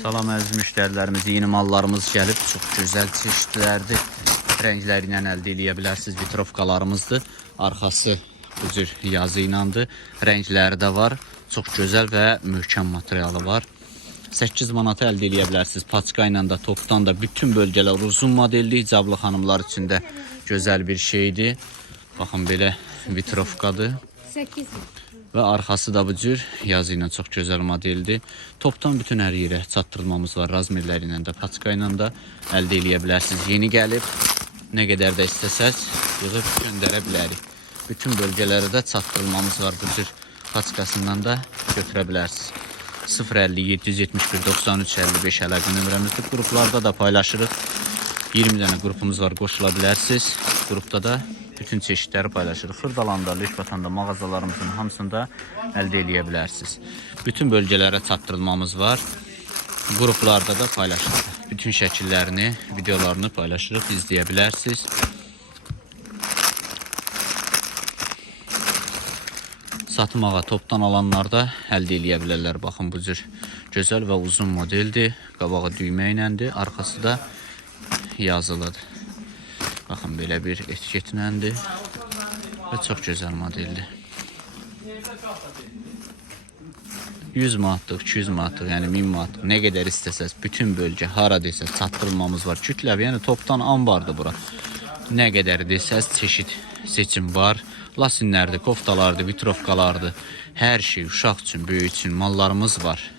Salam əziz müştərilərimiz, yeni mallarımız gəlib. Çox gözəl çeşidlərdir. Rəngləri ilə əldə edə bilərsiniz. Vitrovkalarımızdır. Arxası bu cür yazı iləndir. Rəngləri də var. Çox gözəl və möhkəm materialı var. 8 manata əldə edə bilərsiniz. Paçka ilə də, topdan da bütün bölgələr uzun modelli, icablı xanımlar üçün də gözəl bir şeydir. Baxın belə vitrovkadır. 8 Və arxası da bu cür yazı ilə çox gözəl modeldir. Topdan bütün hər yerə çatdırılmamız var. Razmerləri ilə də, paçka ilə də əldə edə bilərsiniz. Yeni gəlib, nə qədər də istəsəz yığıb göndərə bilərik. Bütün bölgələrə də çatdırılmamız var bu cür paçkasından da götürə bilərsiniz. 050 771 93 55 əlaqə nömrəmizdir. Qruplarda da paylaşırıq. 20 dənə qrupumuz var, qoşula bilərsiniz. Qrupda da bütün çeşidləri paylaşırıq. Xırdalanda, Leşbatanda mağazalarımızın hamısında əldə edə bilərsiniz. Bütün bölgələrə çatdırılmamız var. Qruplarda da paylaşırıq. Bütün şəkillərini, videolarını paylaşırıq, izləyə bilərsiniz. Satmağa topdan alanlar da əldə edə bilərlər. Baxın bu cür gözəl və uzun modeldir. Qabağı düymə iləndir, arxası da yazılıdır. Baxın belə bir etiketləndir və çox gözəl modeldir. 100 manatlıq, 200 manatlıq, yəni 1000 manatlıq, nə qədər istəsəz, bütün bölgə hara desəz çatdırılmamız var. Kütləvi, yəni topdan ambardır bura. Nə qədər desəz çeşid seçim var. Lasinlərdir, koftalardır, vitrovkalardır. Hər şey uşaq üçün, böyük üçün mallarımız var.